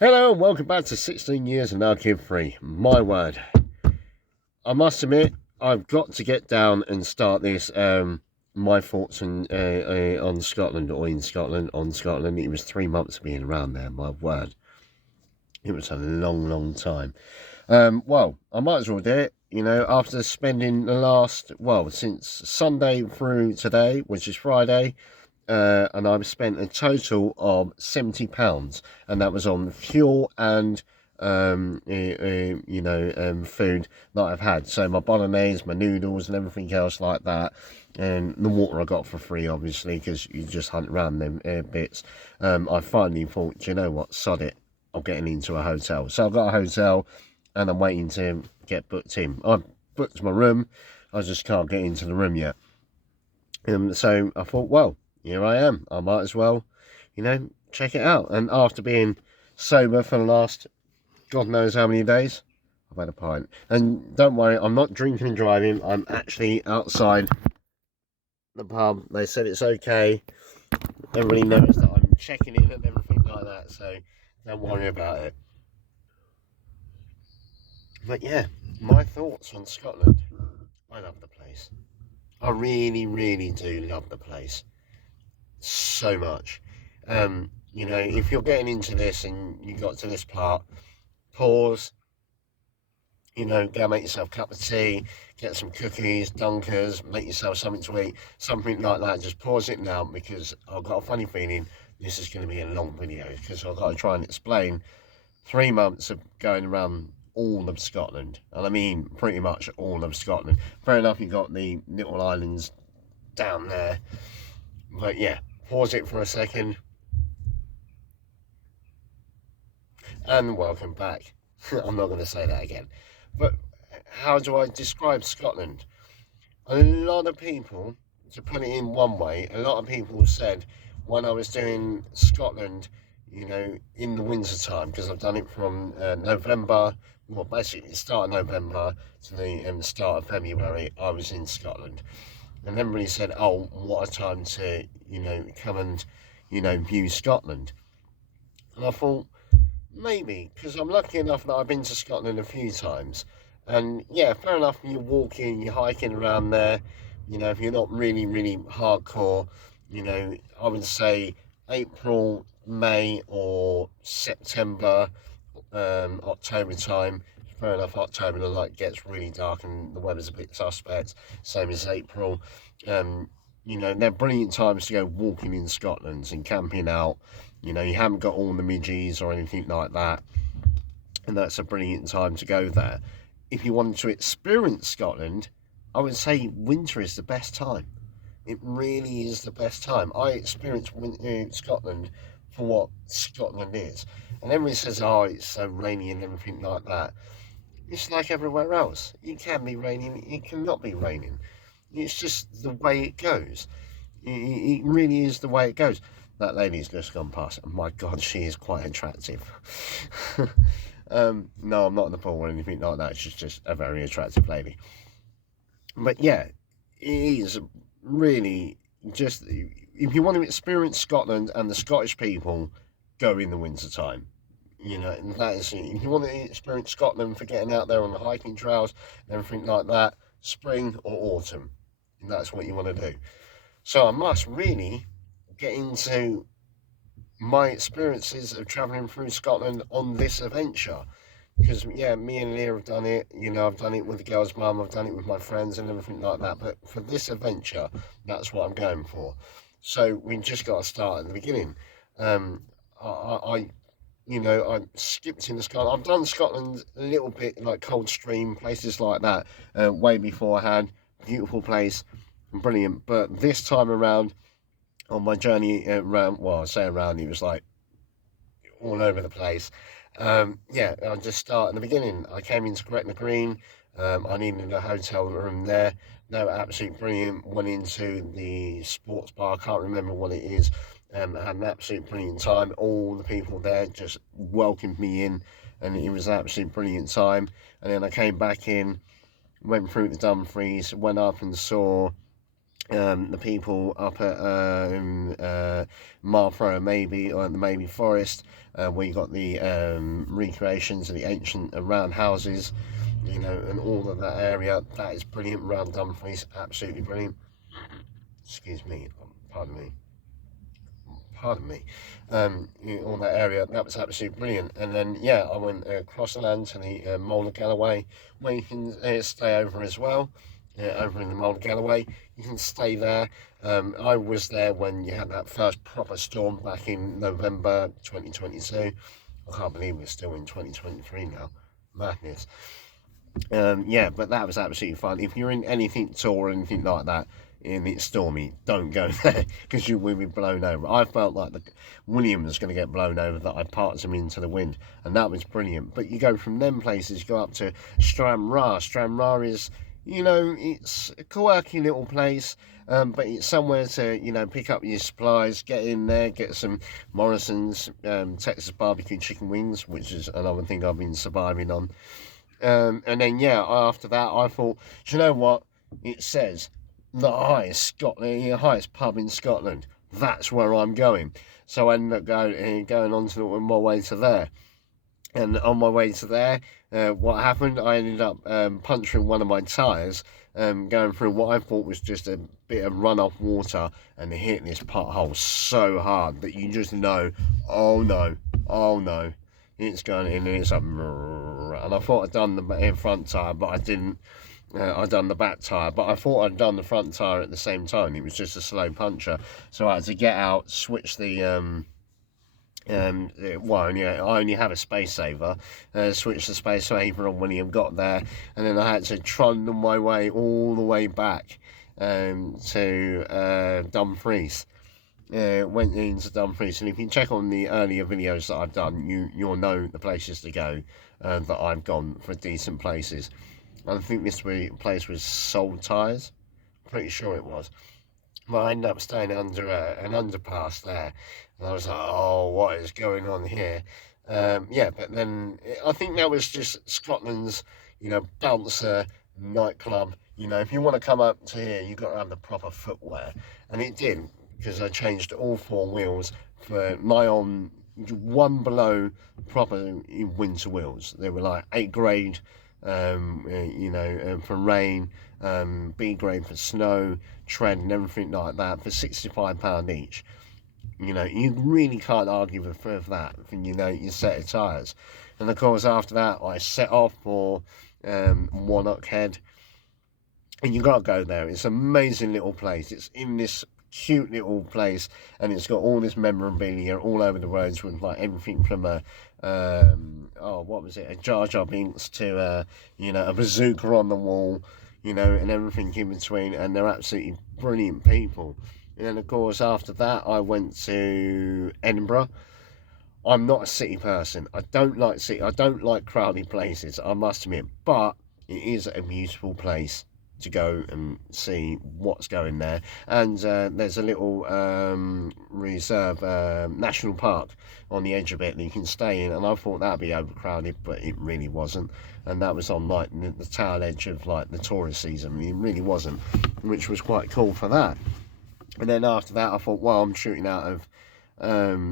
Hello and welcome back to 16 Years and Now Kid Free. My word. I must admit, I've got to get down and start this, my thoughts on Scotland, or in Scotland, on Scotland. It was 3 months of being around there, my word. It was a long, long time. Well, I might as well do it, after spending the last, since Sunday through today, which is Friday, and I've spent a total of £70, and that was on fuel and food that I've had. So my bolognese, my noodles, and everything else like that, and the water I got for free, obviously, because you just hunt around them bits. I finally thought, you know what, sod it, I'm getting into a hotel. So I've got a hotel, and I'm waiting to get booked in. I've booked my room, I just can't get into the room yet. So I thought, well, here I am. I might as well, check it out. And after being sober for the last God knows how many days, I've had a pint. And don't worry, I'm not drinking and driving. I'm actually outside the pub. They said it's okay. Everybody knows that I'm checking in and everything like that. So don't worry about it. But yeah, my thoughts on Scotland. I love the place. I really, really do love the place so much. If you're getting into this and you got to this part, pause, go make yourself a cup of tea, get some cookies, dunkers, make yourself something to eat, something like that. Just pause it now because I've got a funny feeling this is going to be a long video because I've got to try and explain 3 months of going around all of Scotland. And I mean pretty much all of Scotland. Fair enough, you've got the little islands down there. But yeah, pause it for a second. And welcome back. I'm not going to say that again. But how do I describe Scotland? A lot of people, to put it in one way, a lot of people said when I was doing Scotland, in the winter time, because I've done it from November, well, basically the start of November to the start of February, I was in Scotland. And everybody said, oh, what a time to, come and, view Scotland. And I thought, maybe, because I'm lucky enough that I've been to Scotland a few times. And yeah, fair enough, you're walking, you're hiking around there. If you're not really, really hardcore, I would say April, May, or September, October time. Fair enough, October the light gets really dark and the weather's a bit suspect. Same as April. They're brilliant times to go walking in Scotland and camping out. You haven't got all the midges or anything like that, and that's a brilliant time to go there. If you wanted to experience Scotland, I would say winter is the best time. It really is the best time. I experienced Scotland for what Scotland is. And everybody says, oh, it's so rainy and everything like that. It's like everywhere else. It can be raining, it cannot be raining. It's just the way it goes. It really is the way it goes. That lady's just gone past. And my God, she is quite attractive. No, I'm not in the pool or anything like that. She's just a very attractive lady. But yeah, it is really just, if you want to experience Scotland and the Scottish people, go in the winter time. And that is, if you want to experience Scotland for getting out there on the hiking trails and everything like that, spring or autumn. And that's what you want to do. So I must really get into my experiences of travelling through Scotland on this adventure. Because, yeah, me and Leah have done it. I've done it with the girl's mum, I've done it with my friends and everything like that. But for this adventure, that's what I'm going for. So we just got to start at the beginning. I I skipped into Scotland. I've done Scotland a little bit, like Coldstream, places like that, way beforehand. Beautiful place, brilliant. But this time around, on my journey around, well, I say around, it was like all over the place. Yeah, I'll just start in the beginning. I came into Gretna Green. I needed a hotel room there. They were absolutely brilliant. Went into the sports bar. I can't remember what it is. Had an absolute brilliant time. All the people there just welcomed me in, and it was an absolute brilliant time. And then I came back in, went through the Dumfries, went up and saw the people up at Marlborough, maybe, or the Maybe Forest, where you got the recreations of the ancient round houses, and all of that area. That is brilliant. Round Dumfries, absolutely brilliant. Excuse me, pardon me. Pardon me, all that area, that was absolutely brilliant. And then, yeah, I went across the land to the Molar Galloway, where you can stay over as well, over in the Molar Galloway. You can stay there. I was there when you had that first proper storm back in November 2022. I can't believe we're still in 2023 now. Madness. Yeah, but that was absolutely fun. If you're in anything tall or anything like that, and it's stormy, don't go there because you will be blown over. I felt like the William was going to get blown over, that I parked him into the wind, and that was brilliant. But you go from them places, you go up to Stranraer. Stranraer is, it's a quirky little place, but it's somewhere to, pick up your supplies, get in there, get some Morrison's Texas barbecue chicken wings, which is another thing I've been surviving on. And then, yeah, after that, I thought, do you know what? It says the highest pub in Scotland. That's where I'm going. So I ended up going on to my way to there. And on my way to there, what happened? I ended up puncturing one of my tyres, going through what I thought was just a bit of runoff water, and hitting this pothole so hard that you just know, oh no, oh no, it's going in, and it's like, and I thought I'd done the front tyre, but I didn't. I'd done the back tyre, but I thought I'd done the front tyre at the same time. It was just a slow puncture, so I had to get out, switch the I only have a space saver. Switched the space saver on when he got there, and then I had to trundle my way all the way back to Dumfries. Went into Dumfries, and if you check on the earlier videos that I've done, you'll know the places to go that I've gone for decent places. And I think this place was Sold Tyres. Pretty sure it was. But I ended up staying under an underpass there, and I was like, "Oh, what is going on here?" Yeah, but then I think that was just Scotland's, bouncer nightclub. If you want to come up to here, you've got to have the proper footwear, and it did, because I changed all four wheels for my own one below proper winter wheels. They were like 8 grade, for rain, B grade for snow, tread, and everything like that for £65 each. You really can't argue with that for your set of tyres. And of course, after that, I set off for Warnock Head, and you got to go there. It's an amazing little place. It's in this cute little place, and it's got all this memorabilia all over the roads, with like everything from a what was it, a Jar Jar Binks to a bazooka on the wall, and everything in between. And they're absolutely brilliant people. And then, of course, after that, I went to Edinburgh. I'm not a city person. I don't like crowded places, I must admit. But it is a beautiful place to go and see what's going there. And there's a little reserve, national park on the edge of it that you can stay in. And I thought that'd be overcrowded, but it really wasn't. And that was on like the tail edge of like the tourist season. It really wasn't, which was quite cool for that. And then after that, I thought, well, I'm shooting out of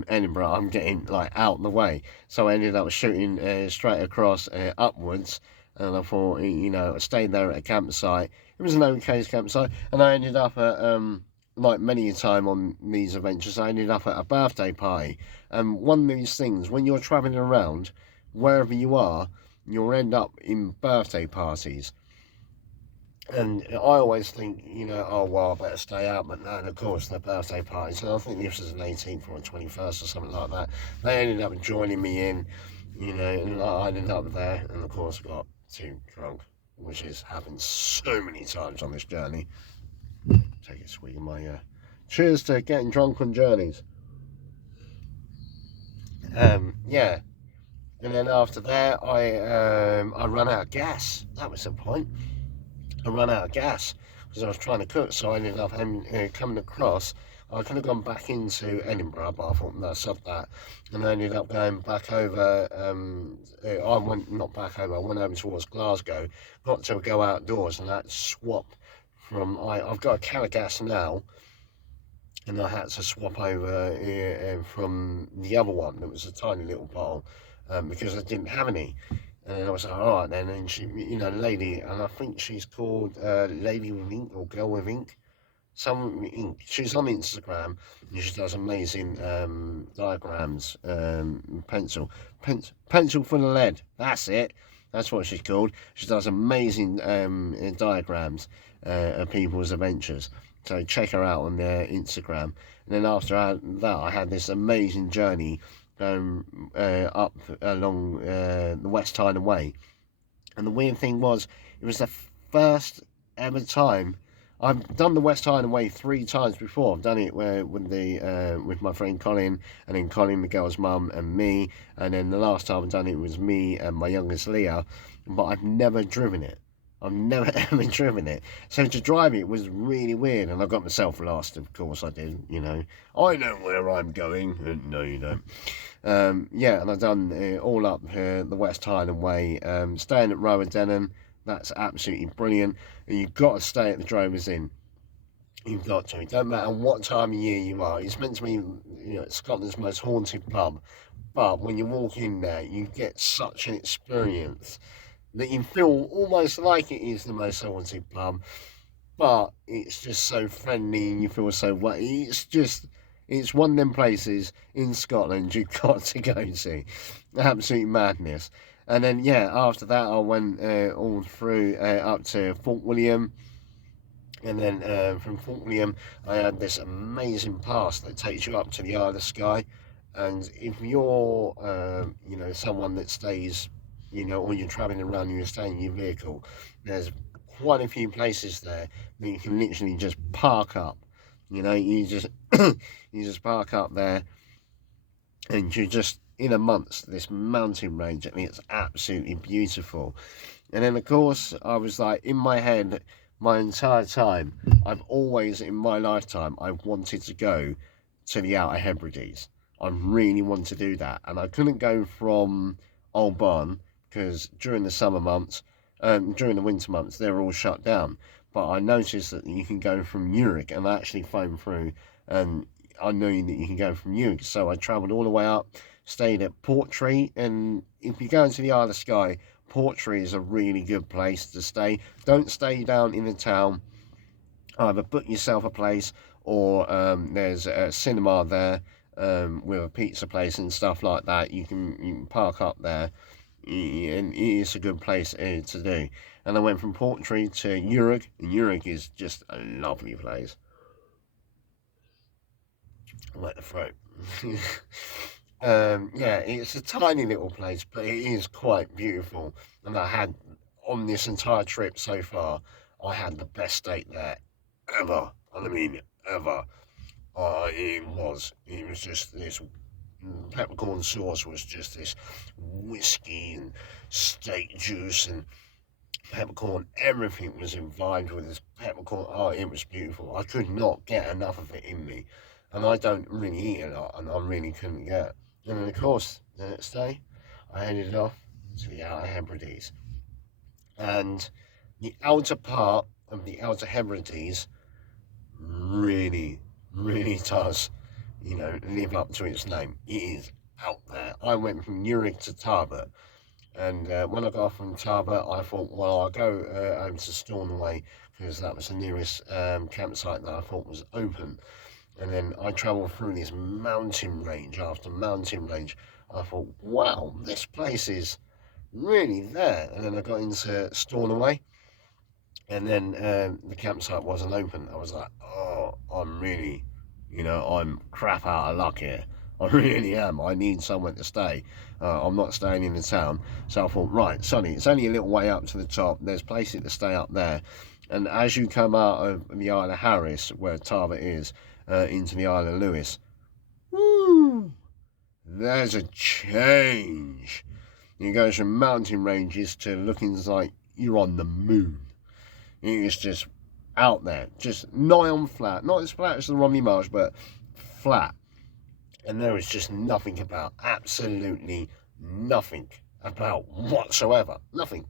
Edinburgh, I'm getting like out the way. So I ended up shooting straight across upwards. And I thought, I stayed there at a campsite. It was an okay campsite. And I ended up at, like many a time on these adventures, I ended up at a birthday party. And one of these things, when you're travelling around, wherever you are, you'll end up in birthday parties. And I always think, oh, well, I better stay out. But no, and of course, the birthday party. So I think this was an 18th or a 21st or something like that. They ended up joining me in, and I ended up there. And of course, got too drunk, which has happened so many times on this journey. Take a swig of my cheers to getting drunk on journeys. Yeah. And then after that, I ran out of gas. That was the point. I ran out of gas because I was trying to cook, so I ended up coming across. I could have gone back into Edinburgh, but I thought, no, sod that. And I ended up going back over. I went not back over. I went over towards Glasgow. Got to go outdoors, and I had to swap I've got a Calagas now, and I had to swap over from the other one that was a tiny little bottle because I didn't have any. And I was like, all right then. And she, lady, and I think she's called Lady with Ink or Girl with Ink. Some ink. She's on Instagram and she does amazing diagrams. Pencil full of lead. That's it. That's what she's called. She does amazing diagrams of people's adventures. So check her out on their Instagram. And then after that, I had this amazing journey up along the West Highland Way. And the weird thing was, it was the first ever time. I've done the West Highland Way 3 times before. I've done it with my friend Colin, and then Colin, the girl's mum, and me. And then the last time I've done it was me and my youngest Leah. But I've never driven it. I've never ever driven it. So to drive it was really weird. And I got myself lost, of course I did, I know where I'm going. No, you don't. Yeah, and I've done all up the West Highland Way, staying at Rowan Denon. That's absolutely brilliant. And you've got to stay at the Drovers Inn. You've got to. It don't matter what time of year you are. It's meant to be, Scotland's most haunted pub. But when you walk in there, you get such an experience that you feel almost like it is the most haunted pub. But it's just so friendly and you feel so well. It's one of them places in Scotland you've got to go to. Absolute madness. And then, yeah, after that, I went all through up to Fort William. And then from Fort William, I had this amazing pass that takes you up to the Isle of Skye. And if you're, someone that stays, or you're traveling around and you're staying in your vehicle, there's quite a few places there that you can literally just park up. You just you just park up there, and you're just in amongst this mountain range, and it's absolutely beautiful. And then, of course, I was like, in my head, my entire time, I've always, in my lifetime, I've wanted to go to the Outer Hebrides. I really want to do that. And I couldn't go from Old Barn, because during the summer months, during the winter months, they're all shut down. But I noticed that you can go from Urich, and I actually phoned through, and I knew that you can go from Urich. So I travelled all the way up, stayed at Portree, and if you go into the Isle of Skye, Portree is a really good place to stay. Don't stay down in the town. Either book yourself a place, or there's a cinema there with a pizza place and stuff like that. You can park up there, and it's a good place to do. And I went from Portree to Urich, and Urich is just a lovely place. I wet the throat. Yeah, it's a tiny little place, but it is quite beautiful. And on this entire trip so far, I had the best steak there ever. I mean, ever. It was just this peppercorn sauce was just this whiskey and steak juice and peppercorn. Everything was involved with this peppercorn. Oh, it was beautiful. I could not get enough of it in me. And I don't really eat a lot, and I really couldn't get. And then, of course, the next day, I headed off to the Outer Hebrides. And the outer part of the Outer Hebrides really, really does, live up to its name. It is out there. I went from Urich to Tarbert. And when I got off from Tarbert, I thought, well, I'll go over to Stornoway, because that was the nearest campsite that I thought was open. And then I travelled through this mountain range after mountain range. I thought, wow, this place is really there. And then I got into Stornoway, and then the campsite wasn't open. I was like, oh, I'm really, I'm crap out of luck here. I really am. I need somewhere to stay. I'm not staying in the town. So I thought, right, Sonny, it's only a little way up to the top. There's places to stay up there. And as you come out of the Isle of Harris, where Tarbert is, into the Isle of Lewis, woo, there's a change. You go from mountain ranges to looking like you're on the moon. It's just out there, just nigh on flat. Not as flat as the Romney Marsh, but flat. And there is just nothing about, absolutely nothing about whatsoever. Nothing.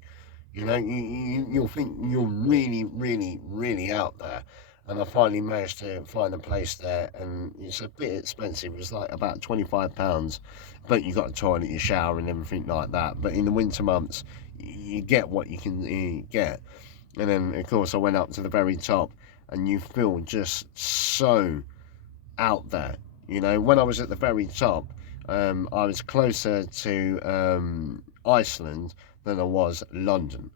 You know, you'll think you're really, really, really out there. And I finally managed to find a place there, and it's a bit expensive. It was like about £25, but you got a toilet, your shower, and everything like that. But in the winter months, you get what you can get. And then, of course, I went up to the very top, and you feel just so out there. You know, when I was at the very top, I was closer to Iceland than I was London.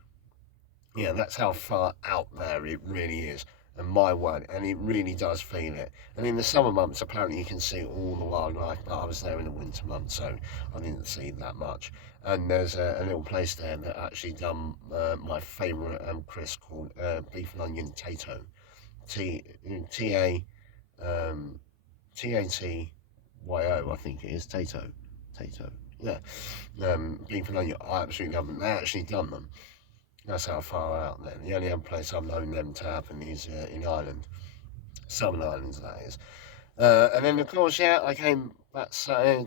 Yeah, that's how far out there it really is. And my word, and it really does feel it. And in the summer months, apparently you can see all the wildlife, but I was there in the winter months, so I didn't see that much. And there's a little place there that actually done my favourite crisp called beef and onion tato. T T A TATYO, I think it is tato, tato. Yeah, beef and onion. I absolutely love them. They actually done them. That's how far out then. The only other place I've known them to happen is in Ireland, Southern Islands, that is. And then, of course, yeah, I came back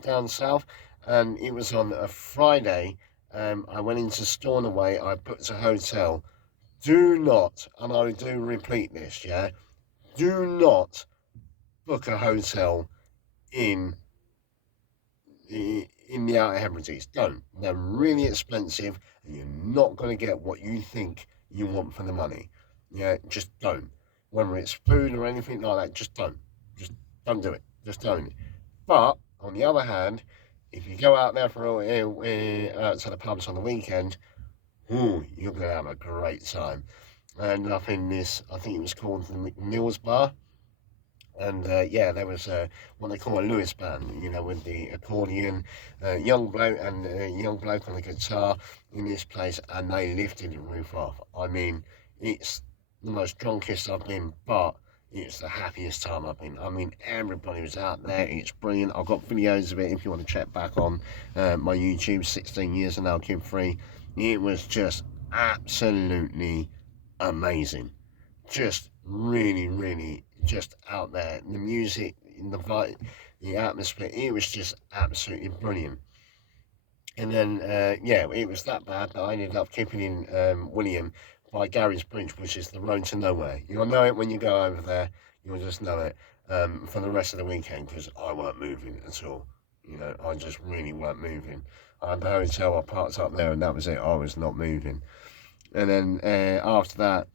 down south, and it was on a Friday. I went into Stornoway, I booked a hotel. Do not, and I do repeat this, yeah, do not book a hotel in in the Outer Hebrides. Don't. They're really expensive, and you're not going to get what you think you want for the money. Yeah, just don't. Whether it's food or anything like that, just don't. Just don't do it. Just don't. But on the other hand, if you go out there for to the pubs on the weekend, ooh, you're going to have a great time. And up in this, I think it was called the McNeil's Bar, and yeah, there was what they call a Lewis band, you know, with the accordion, young bloke on the guitar in this place, and they lifted the roof off. I mean, it's the most drunkest I've been, but it's the happiest time I've been. I mean, everybody was out there. It's brilliant. I've got videos of it if you want to check back on my YouTube. 16 years and now kid free. It was just absolutely amazing. Just really, really just out there. The music, the vibe, the atmosphere, it was just absolutely brilliant. And then, yeah, it was that bad that I ended up keeping in William by Gary's Bridge, which is the road to nowhere. You'll know it when you go over there. You'll just know it for the rest of the weekend because I weren't moving at all. You know, I just really weren't moving. I had the hotel, I parked up there, and that was it. I was not moving. And then after that,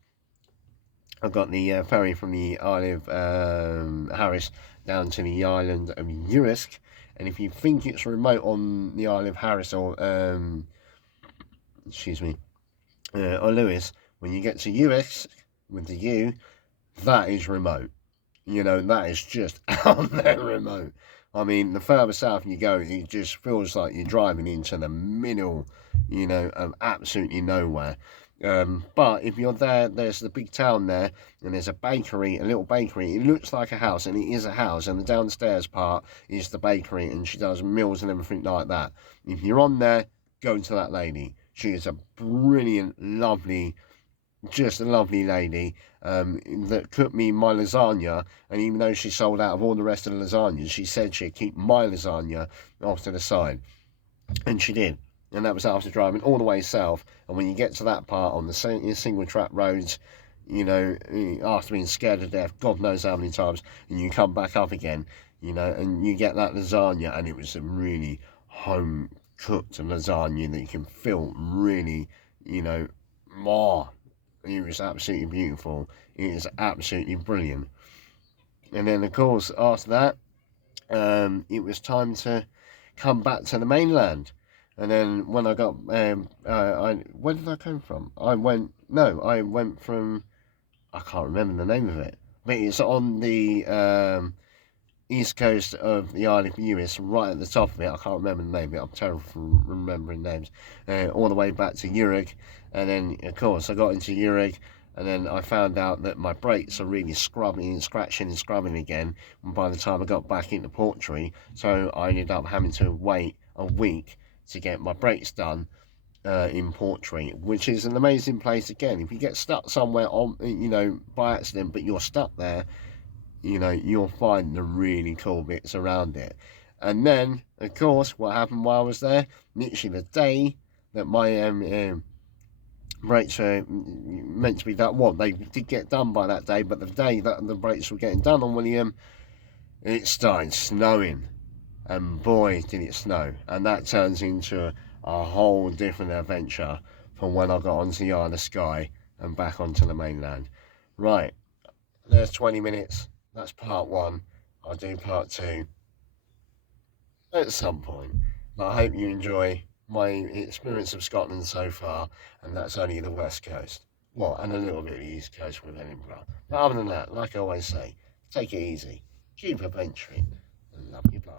I got the ferry from the Isle of Harris down to the island of Uisk. And if you think it's remote on the Isle of Harris or, excuse me, or Lewis, when you get to Uisk with the U, that is remote. You know, that is just out there remote. I mean, the further south you go, it just feels like you're driving into the middle, you know, of absolutely nowhere. But if you're there, there's the big town there, and there's a bakery, a little bakery. It looks like a house, and it is a house, and the downstairs part is the bakery, and she does meals and everything like that. If you're on there, go to that lady. She is a brilliant, lovely, just a lovely lady that cooked me my lasagna, and even though she sold out of all the rest of the lasagnas, she said she'd keep my lasagna off to the side, and she did. And that was after driving all the way south. And when you get to that part on the single track roads, you know, after being scared to death, God knows how many times, and you come back up again, you know, and you get that lasagna, and it was a really home cooked lasagna that you can feel really, you know, more. It was absolutely beautiful. It is absolutely brilliant. And then, of course, after that, it was time to come back to the mainland. And then when I got, where did I come from? I went from, I can't remember the name of it, but it's on the east coast of the Isle of Lewis, right at the top of it. I can't remember the name of it. I'm terrible for remembering names. All the way back to Urig, and then of course I got into Urig, and then I found out that my brakes are really scrubbing and scratching and scrubbing again. And by the time I got back into Portree, so I ended up having to wait a week to get my brakes done in Portree, which is an amazing place again. If you get stuck somewhere on, you know, by accident, but you're stuck there, you know, you'll find the really cool bits around it. And then, of course, what happened while I was there, literally the day that my brakes are meant to be that what they did get done by that day, but the day that the brakes were getting done on William, it started snowing, and boy did it snow, and that turns into a whole different adventure from when I got onto the Isle of Skye and back onto the mainland. Right, there's 20 minutes. That's part one. I'll do part two at some point. But I hope you enjoy my experience of Scotland so far, and that's only the west coast. Well, and a little bit of the east coast with Edinburgh. But other than that, like I always say, take it easy, keep adventuring, and love you, bye.